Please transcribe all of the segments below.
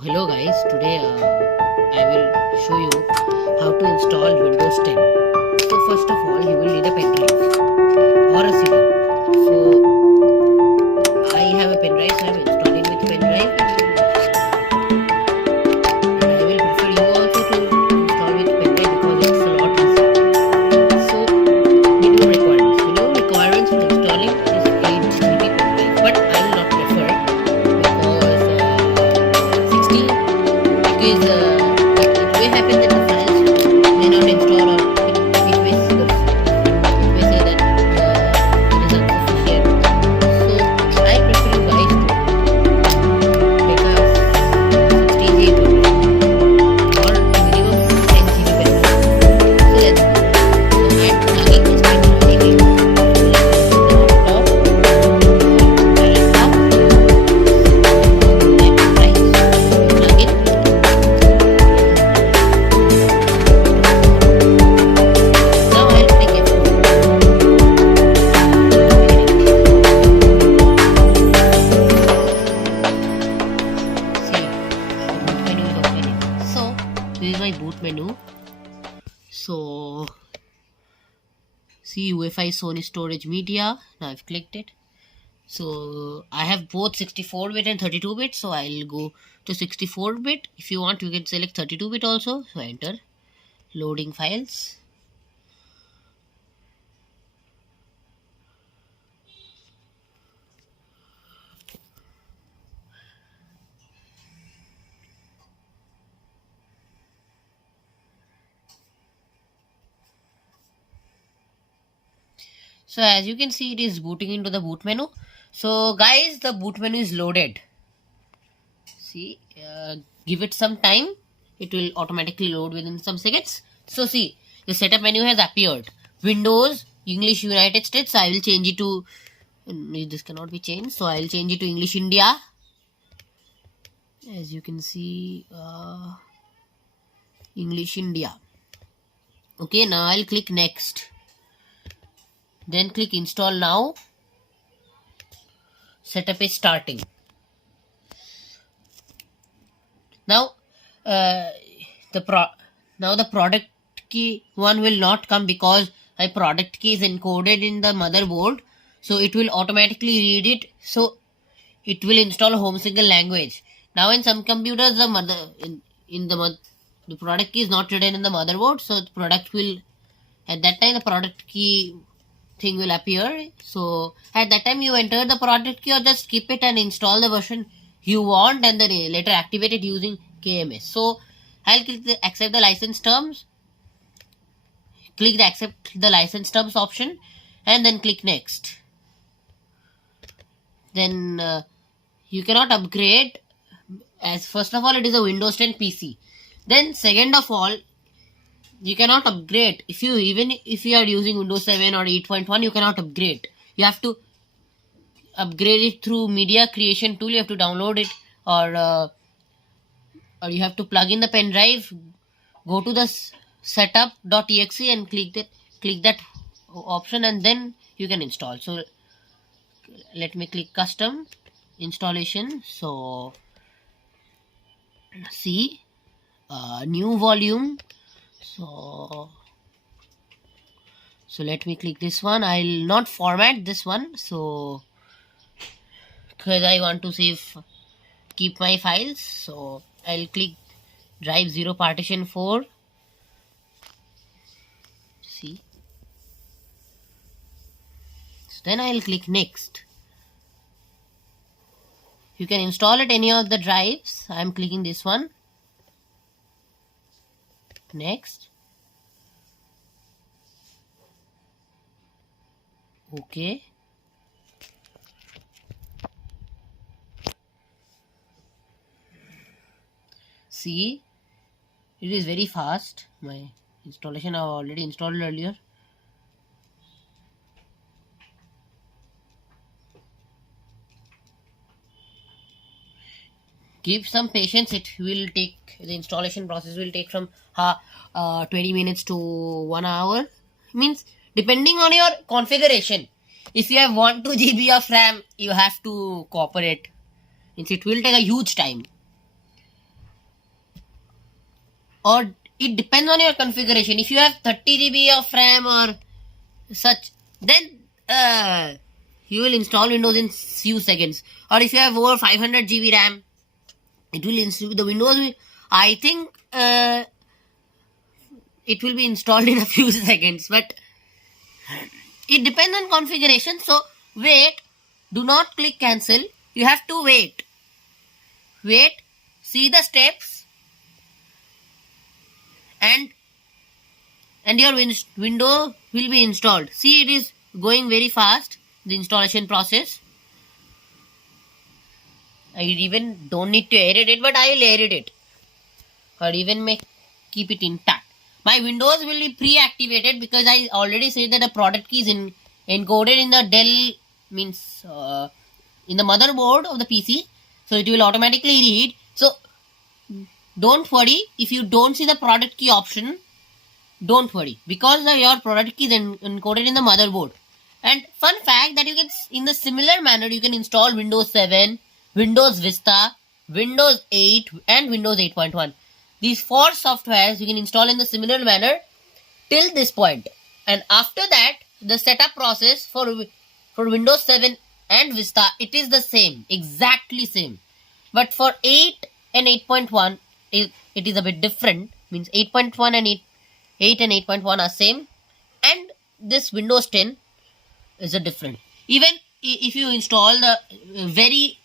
Hello guys, today I will show you how to install Windows 10. So first of all, you will need a pen drive or a CD. So I have a pen drive, so I am installing with pen drive, and I will prefer you also to install with pen drive because it's a lot easier. So minimum requirements for installing is 8 GB pen drive, but I will not prefer because 16 because it may happen that the files may not install or it may say that it is insufficient. So I prefer you guys to take a 16 GB or minimum 10 GB pen drive. So I'm plugging this pen drive into the laptop, plug it. Now I'll click F2. See, boot menu is opening. So this is my boot menu. So see UEFI Sony storage media. Now I've clicked it. So I have both 64-bit and 32-bit. So I'll go to 64-bit. If you want, you can select 32-bit also. So enter. Loading files. So as you can see, it is booting into the boot menu. So guys, the boot menu is loaded. See, give it some time. It will automatically load within some seconds. So see, the setup menu has appeared. Windows, English United States. I will change it to, this cannot be changed. So I will change it to English India. As you can see, English India. Okay, now I'll click next. Then click install now. Setup is starting. Now the product key one will not come because my product key is encoded in the motherboard, so it will automatically read it, so it will install home single language. Now in some computers the product key is not written in the motherboard, so the product will, at that time the product key thing will appear. So at that time you enter the product key or just skip it and install the version you want and then later activate it using KMS. So I'll click the accept the license terms, click the accept the license terms option, and then click next. Then you cannot upgrade, as first of all it is a Windows 10 PC. Then second of all, you cannot upgrade even if you are using Windows 7 or 8.1. You cannot upgrade. You have to upgrade it through media creation tool. You have to download it, or you have to plug in the pen drive, go to the setup.exe and click that option, and then you can install. So let me click custom installation. So see, new volume. So let me click this one. I'll not format this one, so because I want to keep my files. So I'll click drive 0 partition 4. See, so then I'll click next. You can install it any of the drives. I'm clicking this one. Next. Okay. See, it is very fast. My installation I already installed earlier. Give some patience. It will take, the installation process will take from 20 minutes to 1 hour. Means depending on your configuration. If you have 1 2 GB of RAM, you have to cooperate. Means it will take a huge time. or it depends on your configuration. If you have 30 GB of RAM or such, then you will install Windows in few seconds. Or if you have over 500 GB RAM, it will install the Windows. I think it will be installed in a few seconds, but it depends on configuration. So wait, do not click cancel. You have to wait, see the steps, and your window will be installed. See, it is going very fast, the installation process. I even don't need to edit it, but I will edit it, or even keep it intact. My Windows will be pre-activated because I already said that the product key is encoded in the Dell, means in the motherboard of the PC, so it will automatically read. So don't worry if you don't see the product key option. Don't worry, because your product key is encoded in the motherboard. And fun fact that you can, in the similar manner, you can install Windows 7, Windows Vista, Windows 8 and Windows 8.1. These 4 softwares you can install in the similar manner till this point. And after that, the setup process for Windows 7 and Vista, it is the same, exactly same. But for 8 and 8.1, it is a bit different. Means 8.1 and 8 and 8.1 are same. And this Windows 10 is a different. Even if you install the very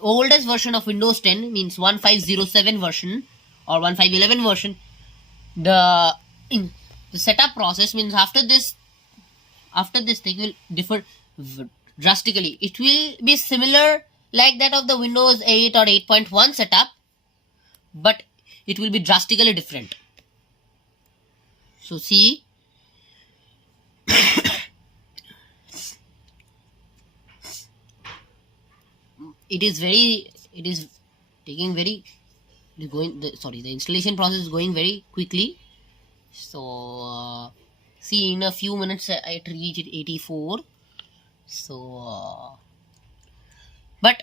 oldest version of Windows 10, means 1507 version or 1511 version, the setup process, means after this thing will differ drastically. It will be similar like that of the Windows 8 or 8.1 setup, but it will be drastically different. So see, the installation process is going very quickly. So see, in a few minutes it reached 84. So but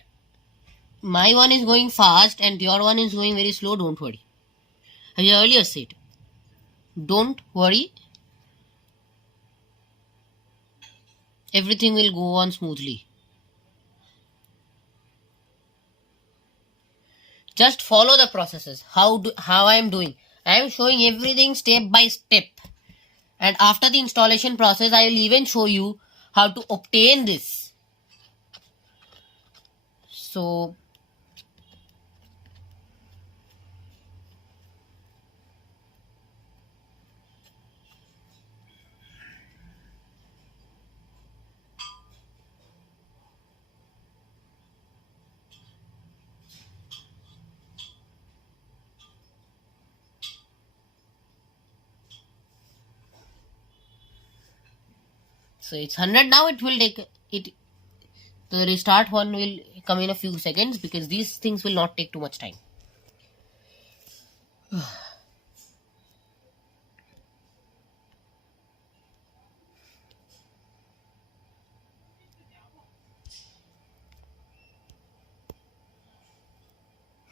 my one is going fast and your one is going very slow. Don't worry, I earlier said, don't worry, everything will go on smoothly. Just follow the processes. How I am doing. I am showing everything step by step. And after the installation process, I will even show you how to obtain this. So it's 100 now. It will take it. The restart one will come in a few seconds because these things will not take too much time.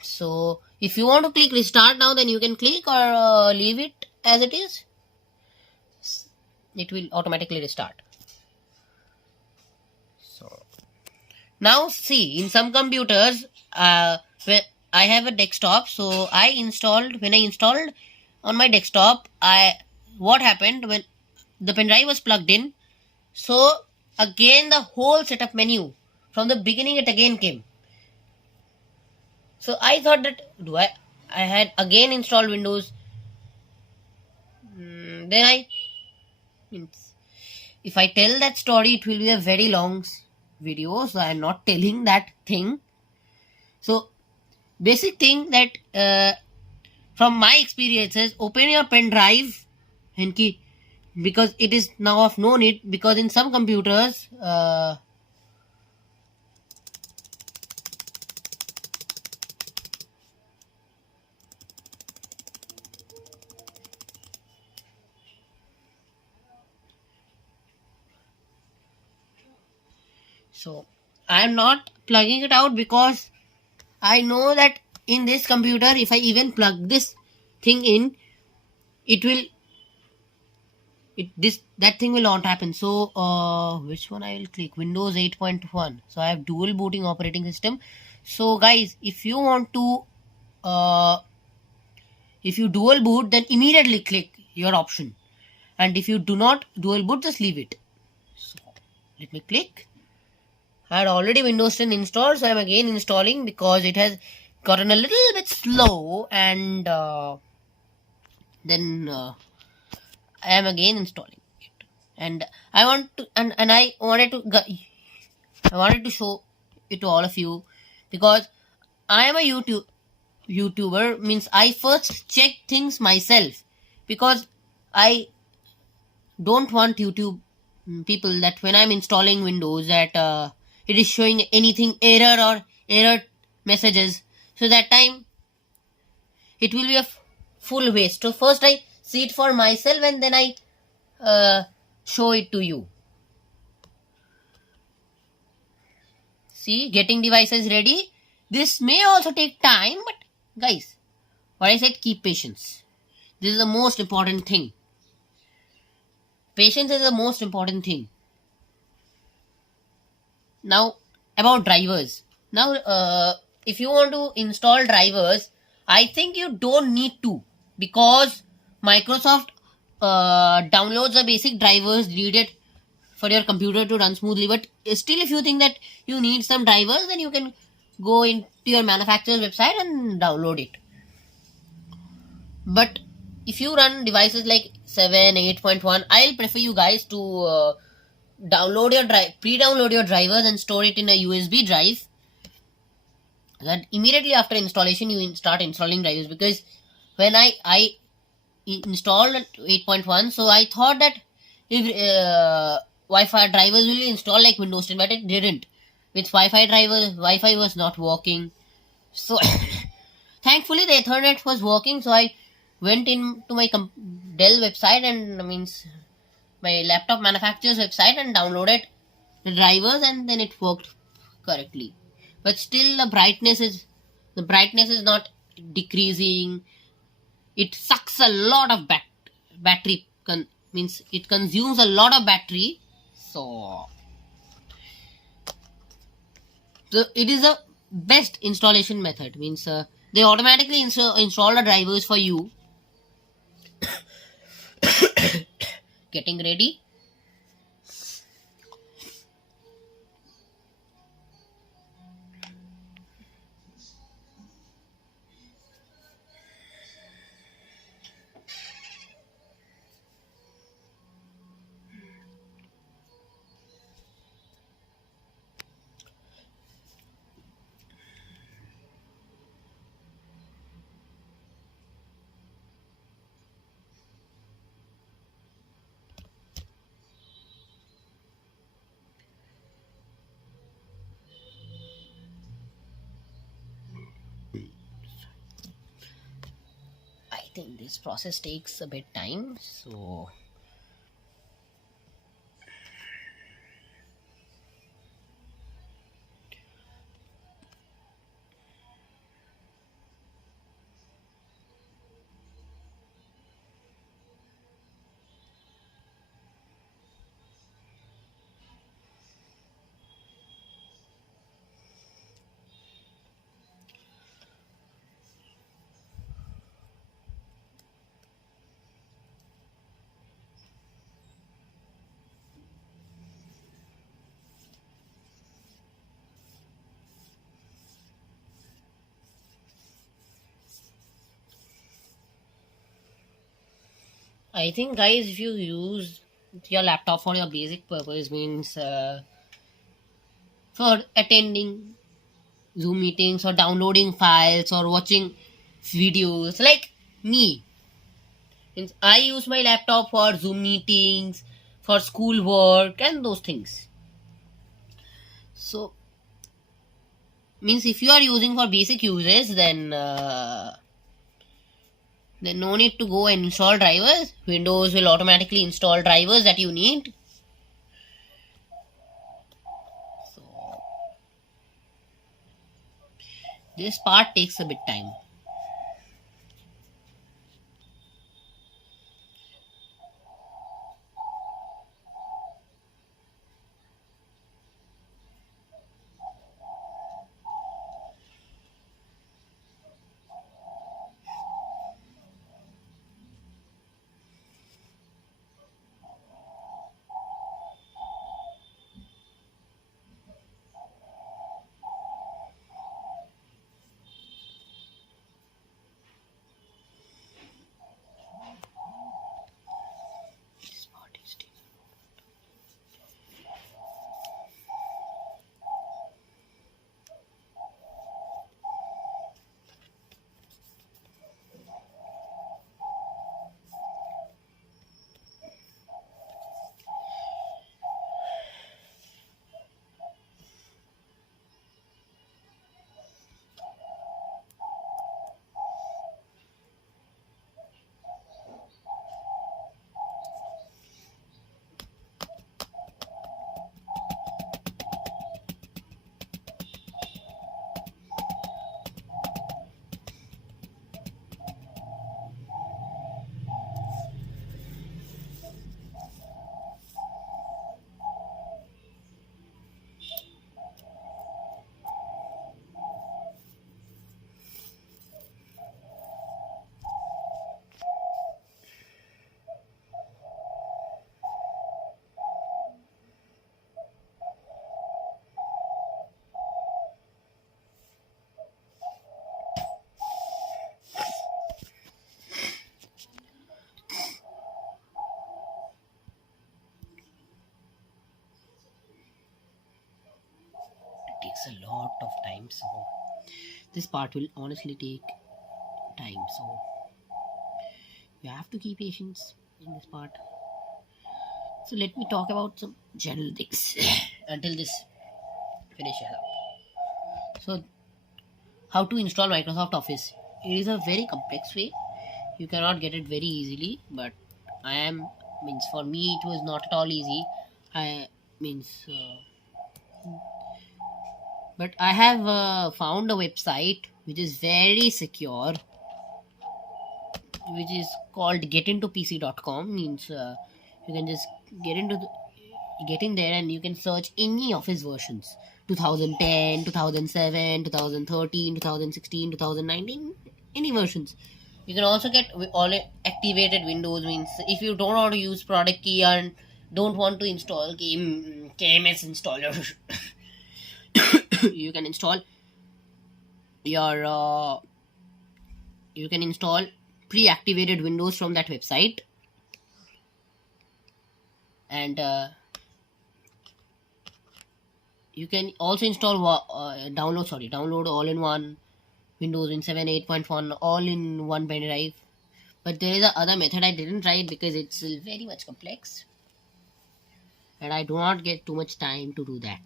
So if you want to click restart now, then you can click, or leave it as it is. It will automatically restart. So now see, in some computers, where I have a desktop, so when I installed on my desktop, what happened when the pen drive was plugged in, so again the whole setup menu from the beginning it again came. So I thought that I had again installed Windows. Then if I tell that story, it will be a very long video, so I am not telling that thing. So basic thing that from my experiences, open your pen drive and key, because it is now of no need, because in some computers so I am not plugging it out, because I know that in this computer, if I even plug this thing in, it will, it this that thing will not happen. So which one I will click? Windows 8.1. So I have dual booting operating system. So guys, if you want to uh, if you dual boot, then immediately click your option, and if you do not dual boot, just leave it. So let me click. I had already Windows 10 installed, so I'm again installing because it has gotten a little bit slow, and then I am again installing it. And I want to, and I wanted to show it to all of you, because I am a YouTuber, means I first check things myself, because I don't want YouTube people that when I'm installing Windows that it is showing anything error or error messages. So that time it will be a full waste. So first I see it for myself, and then I uh, show it to you. See, getting devices ready. This may also take time, but guys, what I said, keep patience. This is the most important thing. Patience is the most important thing. Now, about drivers. Now, if you want to install drivers, I think you don't need to, because Microsoft downloads the basic drivers needed for your computer to run smoothly. But still, if you think that you need some drivers, then you can go into your manufacturer's website and download it. But if you run devices like 7, 8.1, I'll prefer you guys to pre-download your drivers and store it in a USB drive. That immediately after installation you start installing drivers, because when I installed 8.1, so I thought that if Wi-Fi drivers will install like Windows 10, but it didn't. With Wi-Fi drivers, Wi-Fi was not working. So thankfully the Ethernet was working. So I went into my Dell website, and means my laptop manufacturer's website, and downloaded the drivers, and then it worked correctly. But still the brightness is not decreasing. It sucks a lot of battery, means it consumes a lot of battery. So it is a best installation method, means they automatically install the drivers for you. Getting ready. I think this process takes a bit time, so I think, guys, if you use your laptop for your basic purpose, means for attending Zoom meetings or downloading files or watching videos, like me, means I use my laptop for Zoom meetings, for school work, and those things. So, means if you are using for basic uses, then no need to go and install drivers. Windows will automatically install drivers that you need. So this part takes a bit time. of time, so this part will honestly take time, so you have to keep patience in this part. So let me talk about some general things until this finishes up. So how to install Microsoft Office? It is a very complex way. You cannot get it very easily, but for me it was not at all easy. I means but I have found a website which is very secure, which is called getintopc.com. Means you can just get in there and you can search any Office versions: 2010, 2007, 2013, 2016, 2019, any versions. You can also get all activated Windows. Means if you don't want to use product key and don't want to install KMS installer, you can install your you can install pre-activated Windows from that website, and you can also install download all-in-one Windows in 7 8.1 all in one pen drive. But there is a other method. I didn't try it because it's very much complex and I do not get too much time to do that.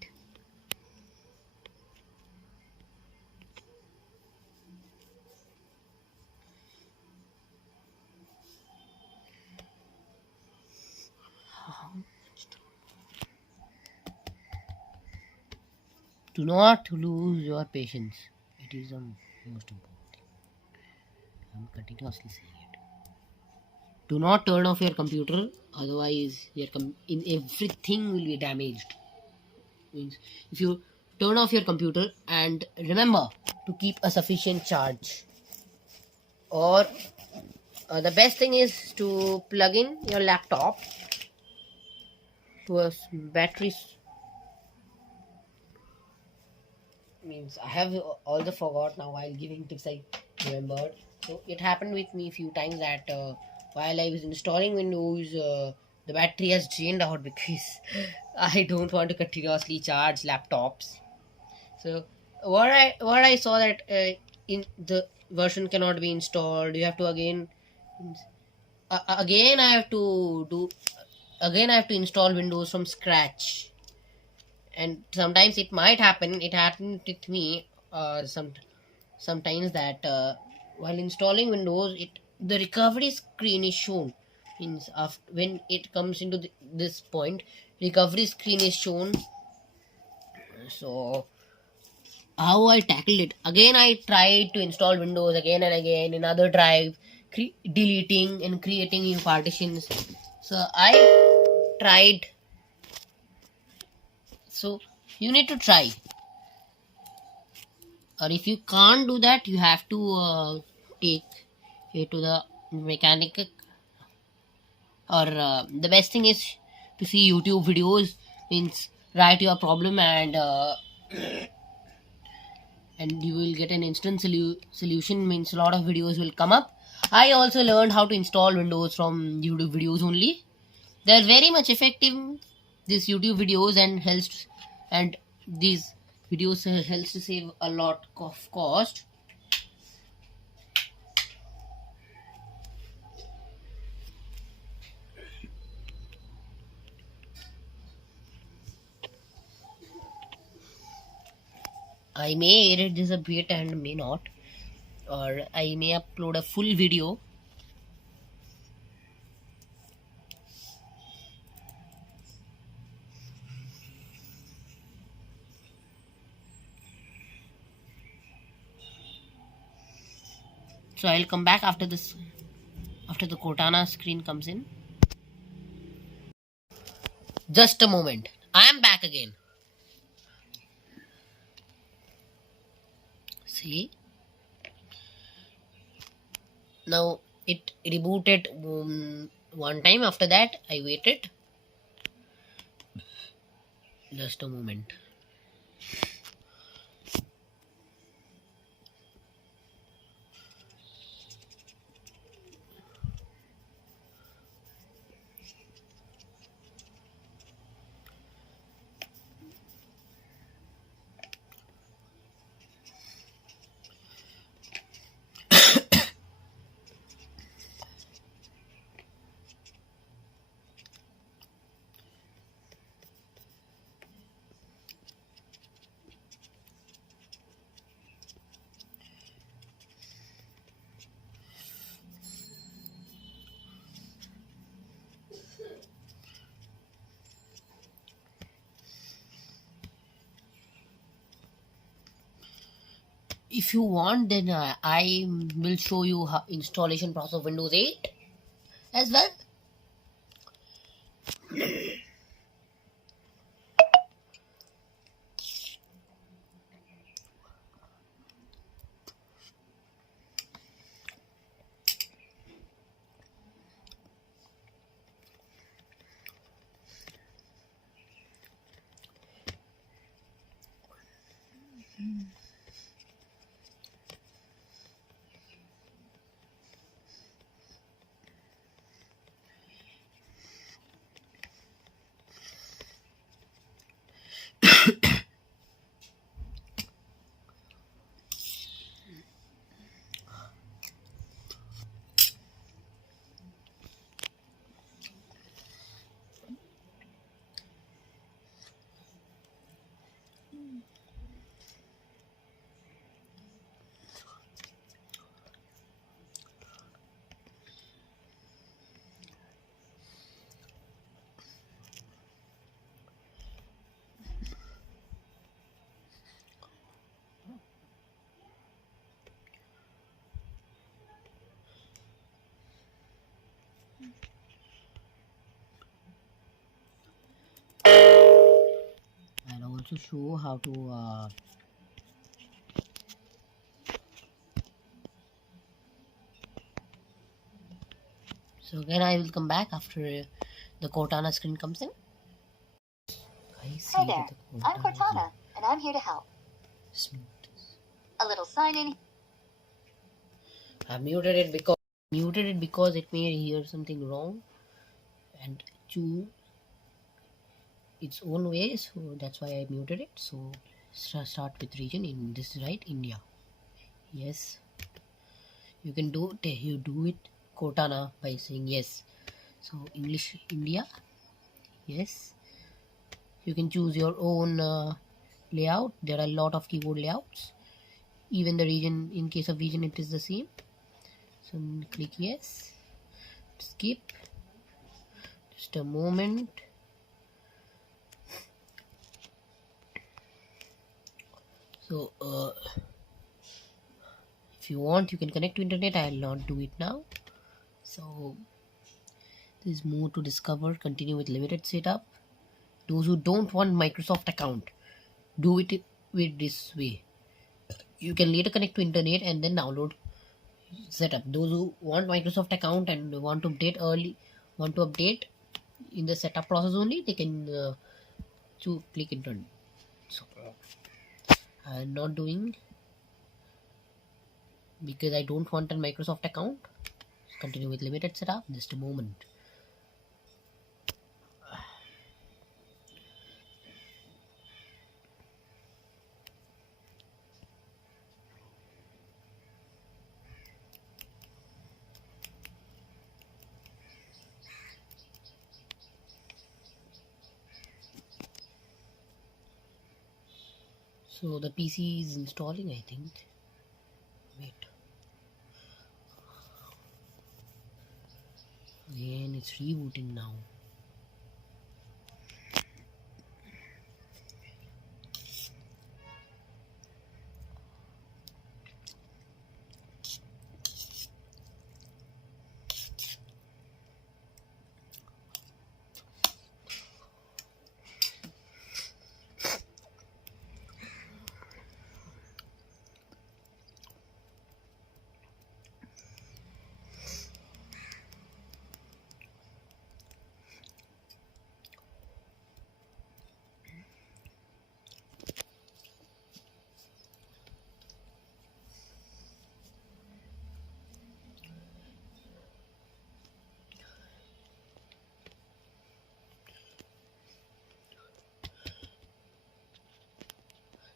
Do not lose your patience. It is the most important thing. I'm continuously saying it. Do not turn off your computer, otherwise in everything will be damaged. Means if you turn off your computer, and remember to keep a sufficient charge, or the best thing is to plug in your laptop to a battery. Means I have also forgot now while giving tips. I remembered. So it happened with me a few times that while I was installing Windows, the battery has drained out because I don't want to continuously charge laptops. So what I saw that in the version cannot be installed. You have to again I have to install Windows from scratch. And sometimes it might happen. It happened with me sometimes that while installing Windows, the recovery screen is shown. Means when it comes into this point, recovery screen is shown. So how I tackled it? Again, I tried to install Windows again and again in other drive, deleting and creating new partitions. So I tried. So you need to try, or if you can't do that, you have to take it to the mechanic, or the best thing is to see YouTube videos. Means write your problem and you will get an instant solution. Means a lot of videos will come up. I also learned how to install Windows from YouTube videos only. They're very much effective, these YouTube videos, and these videos helps to save a lot of cost. I may edit this a bit and may not, or I may upload a full video. So I'll come back after the Cortana screen comes in. Just a moment. I am back again. See? Now it rebooted one time. After that, I waited. Just a moment. if you want, then I will show you how installation process of Windows 8 as well. I'll also show how to so again I will come back after the Cortana screen comes in. Hi there, I'm Cortana, and I'm here to help. A little sign-in. I muted it because it may hear something wrong and choose its own way, so that's why I muted it. So start with region. In this is right, India. Yes, you can do it Cortana by saying yes. So English India. Yes, you can choose your own layout. There are a lot of keyboard layouts. Even the region, in case of region, it is the same. So click yes, skip, just a moment. So if you want, you can connect to internet. I'll not do it now. So there's more to discover. Continue with limited setup. Those who don't want Microsoft account, do it with this way. You can later connect to internet and then download setup. Those who want Microsoft account and want to update in the setup process only, they can click internet. So I'm not doing because I don't want a Microsoft account. Continue with limited setup. Just a moment. So the PC is installing, I think. Wait. Again, it's rebooting now.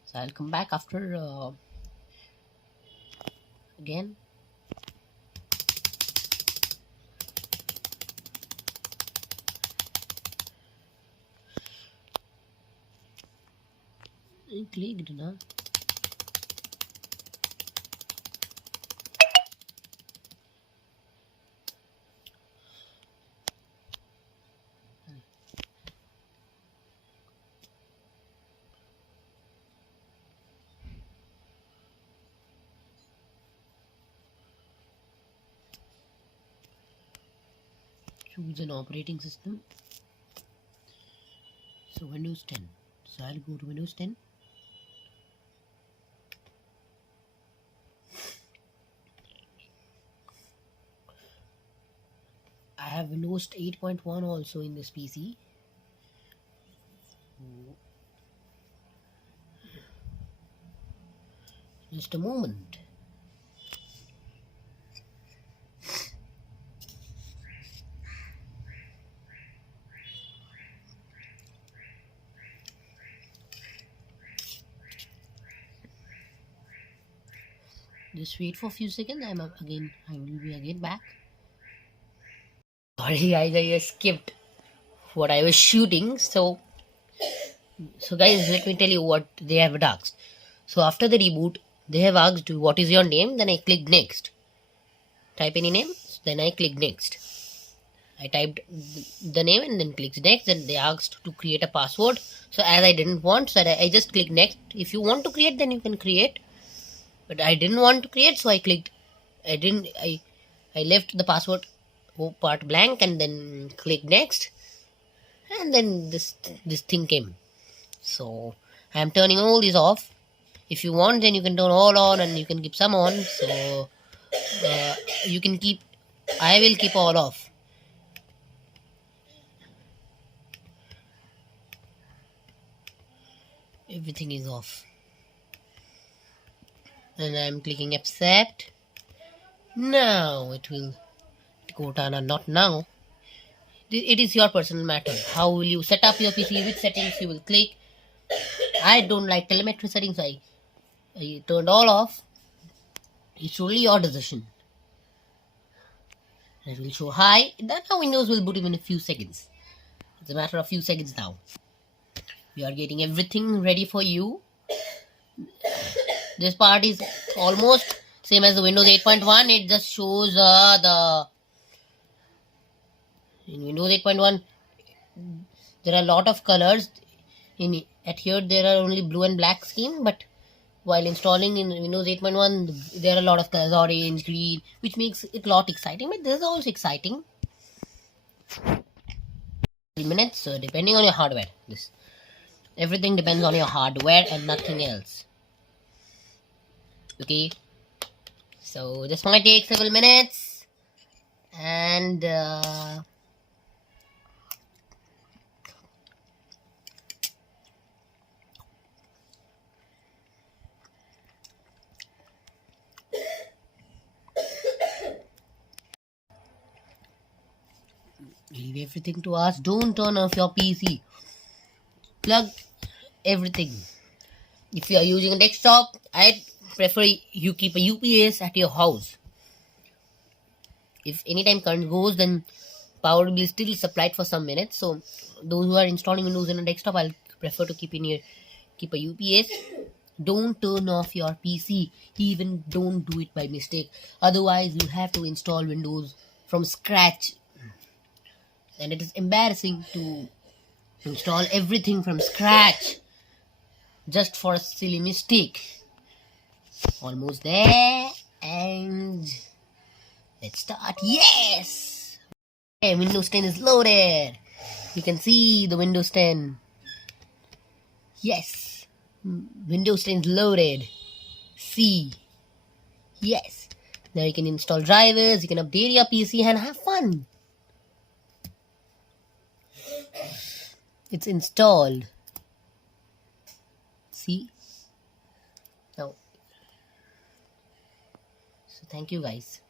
So I'll come back after again. I clicked, na? choose an operating system. So Windows 10. So I'll go to Windows 10. I have Windows 8.1 also in this PC. Just a moment. Just wait for a few seconds. I will be again back. Sorry guys, I just skipped what I was shooting. So guys, let me tell you what they have asked. So after the reboot, they have asked what is your name. Then I click next. Type any name. Then I click next. I typed the name and then clicked next. Then they asked to create a password. So as I didn't want, so I just click next. If you want to create, then you can create. But I didn't want to create, so I clicked. I left the password part blank and then click next. And then this thing came. So I am turning all these off. If you want, then you can turn all on and you can keep some on. So you can keep. I will keep all off. Everything is off. And I'm clicking accept. Now it will go down. Not now. It is your personal matter. How will you set up your PC? Which settings you will click? I don't like telemetry settings. I turned all off. It's only your decision. It will show hi. That's how Windows will boot in a few seconds. It's a matter of few seconds now. We are getting everything ready for you. This part is almost same as the Windows 8.1. It just shows in Windows 8.1 there are a lot of colors. At here there are only blue and black scheme, but while installing in Windows 8.1 there are a lot of colors, orange, green, which makes it a lot exciting. But this is also exciting. 3 minutes, so depending on your hardware. Everything depends on your hardware and nothing else. Okay, so this might take several minutes, and leave everything to us. Don't turn off your PC. Plug everything. If you are using a desktop, I prefer you keep a UPS at your house. If anytime current goes, then power will be still supplied for some minutes. So those who are installing Windows in a desktop, I'll prefer to keep a UPS. Don't turn off your PC. Even don't do it by mistake. Otherwise, you have to install Windows from scratch. And it is embarrassing to install everything from scratch just for a silly mistake. Almost there, and let's start. Yes! Okay, Windows 10 is loaded. You can see the Windows 10. Yes, Windows 10 is loaded. See, yes. Now you can install drivers, you can update your PC and have fun. It's installed. See? Now, so thank you guys.